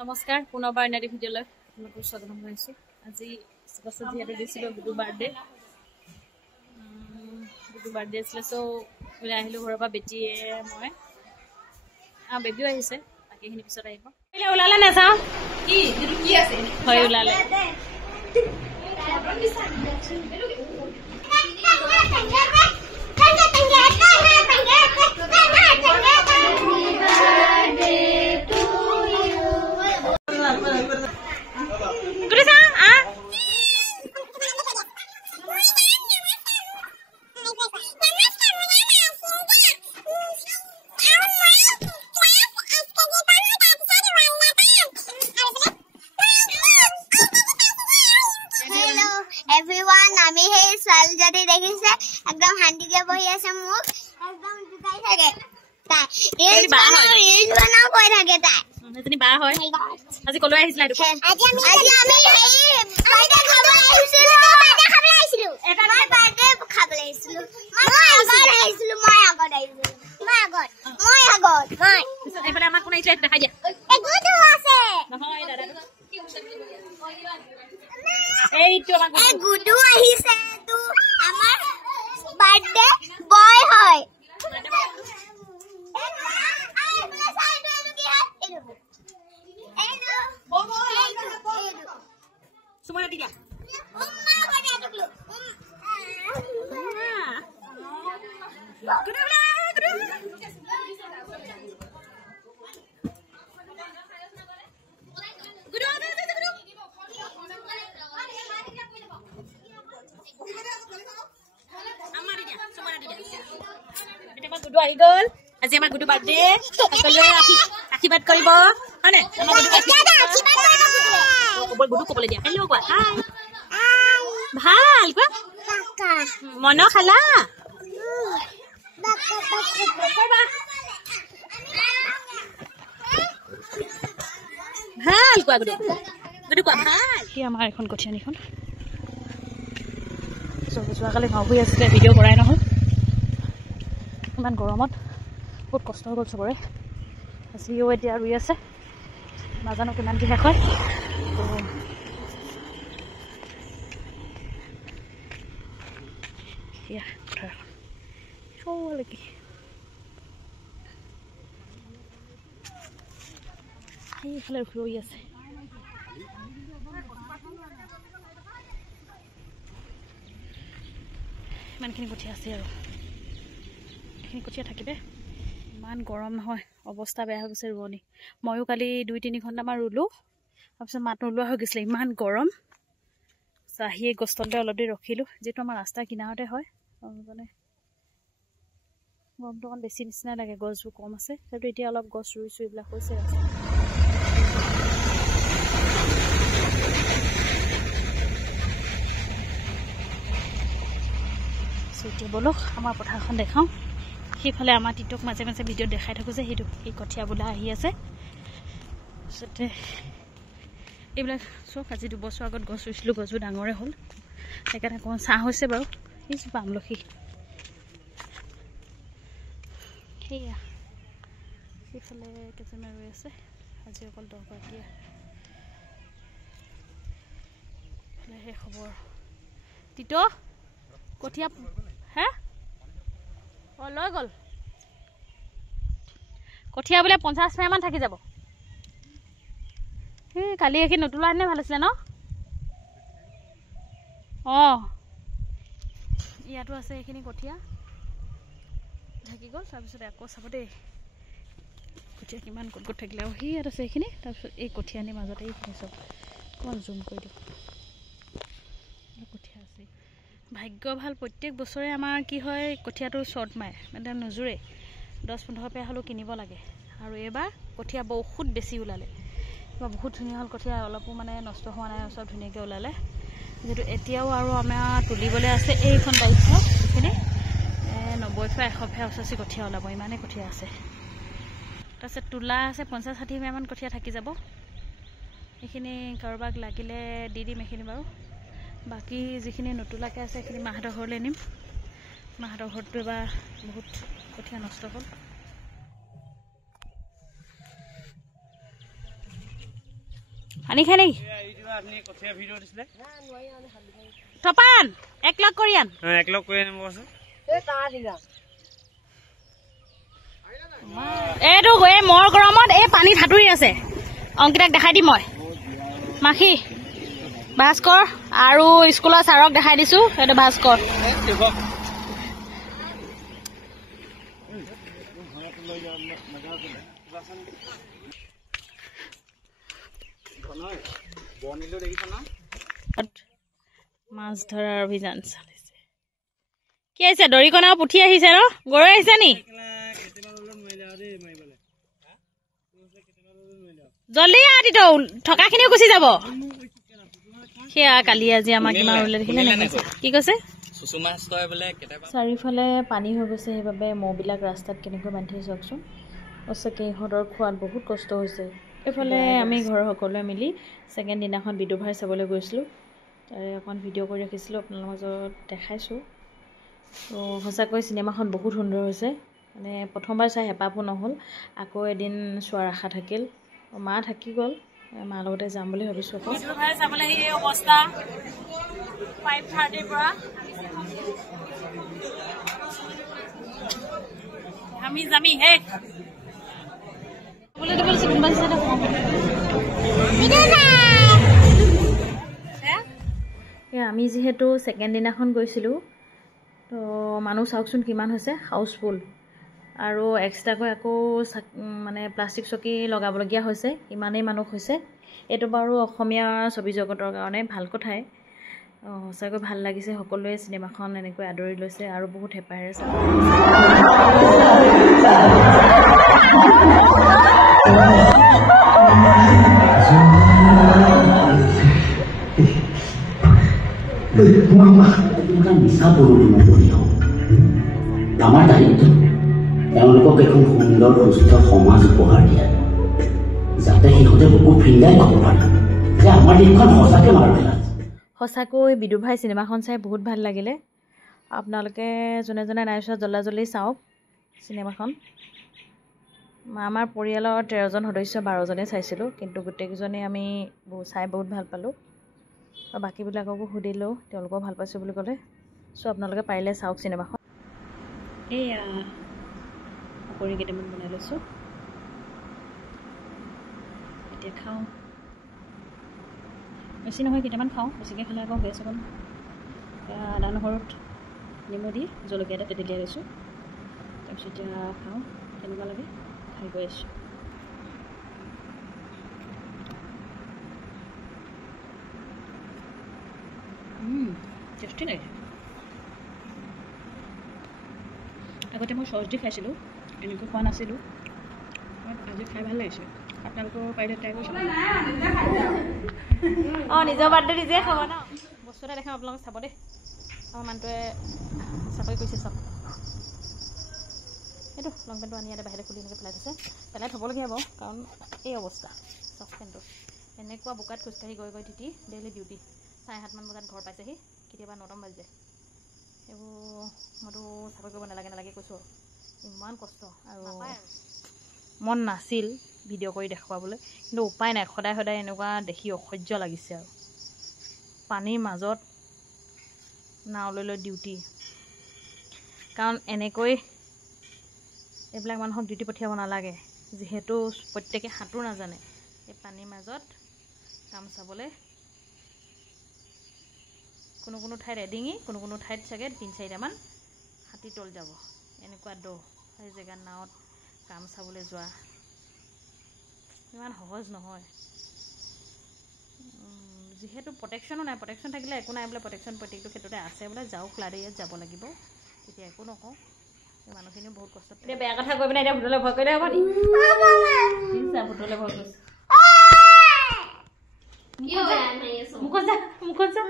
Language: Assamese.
নমস্কাৰ পুনৰবাৰ এনে ভিডিঅ'লৈ আপোনালোকক স্বাগতম জনাইছোঁ। আজি বছৰ যিহেতু দিছিলোঁ গুডু বাৰ্থডে আছিলে, চ' ওলাই আহিলোঁ ঘৰৰ পৰা। বেটিয়ে মই বেবীও আহিছে, বাকীখিনি পিছত আহিব। ওলালে নাচাওঁ কি আছে হয় ওলালে everyone আমি হে সাল যদি দেখিছে একদম হান্ডিকে বহি আছে মুখ একদম দুকাই থাকে তাই এই বানাও কই থাকে তাই এজনী বা হয়। আজি কলৈ আহিছিলা দেখো? আজি আমি বাইদা খাবলৈ আহিছিলো এটা বাইদা খাবলৈ আহিছিলো মই আগত এইফালে আমাক কোন আহিছে দেখাই দিয়া। গুডু আছে নহয় দাদা এইটো আমাক গুডু আহিছে তো আমাৰ বাৰ্থডে বয় হয়। সুমনা দিয়া গুডু আহি গ'ল। আজি আমাৰ গুডু বাৰ্থডে, সকলোৱে আশীৰ্বাদ কৰিব হয়নে? গুডু ক'বলৈ দিয়া হেল্ল' কোৱা ভাল কোৱা মন খালা ভাল কোৱা গুডু কোৱা ভাল। কি আমাৰ এখন কঠিয়ানীখন যোৱাকালি ভাও হৈ আছিলে, ভিডিঅ' কৰাই নহ'ল। ইমান গৰমত বহুত কষ্ট হৈ গ'ল চবৰে। আজিও এতিয়া ৰুই আছে, নাজানো কিমান কি শেষ হয়। এয়া পথাৰখন চবলৈকে সেইফালে ৰৈ আছে। ইমানখিনি কঠীয়া আছে আৰু এইখিনি কঠীয়া থাকিলে ইমান গৰম নহয়, অৱস্থা বেয়া হৈ গৈছে ৰোৱনী। ময়ো কালি 2-3 ঘণ্টামান ৰুলোঁ, তাৰপিছত মাত নোলোৱা হৈ গৈছিলে, ইমান গৰম। আহিয়ে গছতলতে অলপ দেৰি ৰখিলোঁ, যিহেতু আমাৰ ৰাস্তাৰ কিনাৰতে হয়, মানে গৰমটো অকণ বেছি নিচিনা লাগে। গছবোৰ কম আছে, সেইটো এতিয়া অলপ গছ ৰুইছোঁ, এইবিলাক হৈছে ৰাস্তা। এতিয়া ব'লক আমাৰ পথাৰখন দেখাওঁ। সেইফালে আমাৰ টিটক মাজে মাজে ভিডিঅ'ত দেখাই থাকোঁ যে সেইটো এই কঠীয়া বোলা আহি আছে। তাৰপিছতে এইবিলাক চব আজি 2 বছৰ আগত গছ ৰুইছিলোঁ, গছবোৰ ডাঙৰে হ'ল, সেইকাৰণে অকণমান ছাঁ হৈছে বাৰু। সেইজোপা আমলখি সেয়া সেইফালে কেইজনমান ৰৈ আছে। আজি অকল 10 গৰাকীয়ে সেই খবৰ। টিট কঠীয়া হে লৈ গ'ল কঠীয়া বোলে 50 মান থাকি যাব। এই কালি এইখিনি নতোলা হেতেনে ভাল আছিলে ন? অঁ ইয়াতো আছে এইখিনি কঠীয়া থাকি গ'ল। তাৰপিছত আকৌ চাব দেই কঠীয়া কিমান ক'ত থাকিলে। আৰু ইয়াত আছে এইখিনি, তাৰপিছত এই কঠীয়ানিৰ মাজতে এইখিনি চব অকণমান জুম কৰি দিওঁ, কঠীয়া আছে। ভাগ্য ভাল, প্ৰত্যেক বছৰে আমাৰ কি হয় কঠীয়াটো শ্বৰ্ট মাৰে, মানে নোজোৰে। 10-15 পেয়া হ'লেও কিনিব লাগে। আৰু এইবাৰ কঠীয়া বহুত বেছি ওলালে, এইবাৰ বহুত ধুনীয়া হ'ল কঠীয়া, অলপো মানে নষ্ট হোৱা নাই, চব ধুনীয়াকৈ ওলালে। যিহেতু এতিয়াও আৰু আমাৰ তুলিবলৈ আছে এইখন বাৰিষা, এইখিনি 90-100 ফেয়া ওচৰ কঠীয়া ওলাব, ইমানেই কঠীয়া আছে। তাৰপিছত তোলা আছে 50-60 মান কঠীয়া থাকি যাব। এইখিনি কাৰোবাক লাগিলে দি দিম এইখিনি বাৰু। বাকি যিখিনি নতুলাকে আছে সেইখিনি মাহঁতৰ ঘৰলৈ নিম। মাহঁতৰ ঘৰটো এবাৰ বহুত কঠীয়া নষ্ট হ'ল। পানী খাই নেকি থপান এক লগ কৰি আন এইটো এই মৰ গৰমত এই পানীত সাঁতুৰি আছে অংকিতাক দেখাই দিম মই মাখি ভাস্কৰ আৰু স্কুলৰ ছাৰক দেখাই দিছো এইটো ভাস্কৰ মাছ ধৰাৰ অভিযান চলিছে কি আহিছে দৰিকণাও পুঠি আহিছে ন গৰৈ আহিছে নি জলদি আতিটো থকাখিনিও গুচি যাব সেয়া কালি আজি আমাক কিমান উলিয়াই দেখিলে নেকি কি কৈছে চাৰিওফালে পানী হৈ গৈছে সেইবাবে মহবিলাক ৰাস্তাত কেনেকৈ বান্ধি চাওকচোন সঁচাকৈ ইহঁতৰ খোৱাত বহুত কষ্ট হৈছে এইফালে আমি ঘৰৰ সকলোৱে মিলি ছেকেণ্ড দিনাখন বিদুভাই চাবলৈ গৈছিলোঁ তাৰে অকণ ভিডিঅ' কৰি ৰাখিছিলোঁ আপোনালোকৰ মাজত দেখাইছোঁ তো সঁচাকৈ চিনেমাখন বহুত সুন্দৰ হৈছে মানে প্ৰথমবাৰ চাই হেঁপাহো নহ'ল আকৌ এদিন চোৱাৰ আশা থাকিল মা থাকি গ'ল মাৰ লগতে যাম বুলি ভাবিছোঁ আকৌ বিদুভাই চাবলৈ আহি এই অৱস্থা 5:30 পৰা আমি যামি শেষ আমি যিহেতু ছেকেণ্ড দিনাখন গৈছিলোঁ তো মানুহ চাওকচোন কিমান হৈছে হাউচফুল আৰু এক্সট্ৰাকৈ আকৌ মানে প্লাষ্টিক চকী লগাবলগীয়া হৈছে ইমানেই মানুহ হৈছে এইটো বাৰু অসমীয়া ছবি জগতৰ কাৰণে ভাল কথাই সঁচাকৈ ভাল লাগিছে সকলোৱে চিনেমাখন এনেকৈ আদৰি লৈছে আৰু বহুত হেঁপাহেৰে চাব আমাৰ দায়িত্ব তেওঁলোকক এখন সুন্দৰ সুস্থ সমাজ উপহাৰ দিয়া যাতে সিহঁতে বুকু ফিন্দাই ক'ব পাৰে যে আমাৰ দেশখন সঁচাকৈ মাৰপেলাইছে সঁচাকৈ বিদুভাই চিনেমাখন চাই বহুত ভাল লাগিলে আপোনালোকে যোনে যোনে নাই চোৱা জল্দি চাওক চিনেমাখন আমাৰ পৰিয়ালৰ 13জন সদস্য 12জনে চাইছিলোঁ কিন্তু গোটেইকেইজনে আমি চাই বহুত ভাল পালোঁ আৰু বাকীবিলাককো সুধিলোঁ তেওঁলোকেও ভাল পাইছোঁ বুলি ক'লে চ' আপোনালোকে পাৰিলে চাওক চিনেমাখন এয়া পকৰি কেইটামান বনাই লৈছোঁ এতিয়া খাওঁ বেছি নহয় কেইটামান খাওঁ বেছিকৈ খালে আকৌ গেছ অকণ আদা নহৰুত নেমু দি জলকীয়া এটা তেতেলিয়াই লৈছোঁ তাৰপিছত এতিয়া খাওঁ কেনেকুৱা লাগে খাই গৈ আছোঁ টেষ্টি লাগে আগতে মই চচ দি খাইছিলোঁ এনেকৈ খোৱা নাছিলোঁ আজি খাই ভাল লাগিছে আপোনালোকৰ পাৰিলে ট্ৰাই কৰিছোঁ অঁ নিজৰ বাৰ্থডে নিজে খাব ন বস্তু এটা দেখাম আপোনালোকক চাব দেই আমাৰ মানুহটোৱে চাকৰি কৰিছে চাওক এইটো লং পেণ্টটো আনি ইয়াতে বাহিৰতে খুলি এনেকৈ পেলাই দিছে পেলাই থ'বলগীয়া হ'ব কাৰণ এই অৱস্থা চফ পেণ্টটো এনেকুৱা বোকাত খোজকাঢ়ি গৈ গৈ তিতি ডেইলি ডিউটি 7:30 বজাত ঘৰ পাইছেহি কেতিয়াবা 9টামান বাজি যায় এইবোৰ মইতো চাকৰি কৰিব নালাগে কৈছোঁ ইমান কষ্ট আৰু মন নাছিল ভিডিঅ' কৰি দেখুৱাবলৈ কিন্তু উপায় নাই সদায় এনেকুৱা দেখি অসহ্য লাগিছে আৰু পানীৰ মাজত নাও লৈ ডিউটি কাৰণ এনেকৈ এইবিলাক মানুহক ডিউটি পঠিয়াব নালাগে যিহেতু প্ৰত্যেকে সাঁতোৰ নাজানে এই পানীৰ মাজত কাম চাবলৈ কোনো ঠাইত এডিঙি কোনো ঠাইত চাগে 3-4টামান হাতী তল যাব এনেকুৱা দ সেই জেগাত নাৱত কাম চাবলৈ যোৱা ইমান সহজ নহয় যিহেতু প্ৰটেকশ্যনো নাই প্ৰটেকশ্যন থাকিলে একো নাই বোলে প্ৰটেকশ্যন প্ৰত্যেকটো ক্ষেত্ৰতে আছে বোলে যাওক ক্লাৰিয়াত যাব লাগিব তেতিয়া একো নকওঁ এই মানুহখিনিও বহুত কষ্ট এতিয়া বেয়া কথা কৈ পিনে এতিয়া ভূতলৈ ভয় কৰিলে হ'ব নি ভূতলৈ ভয় কৰিছে মুখত যা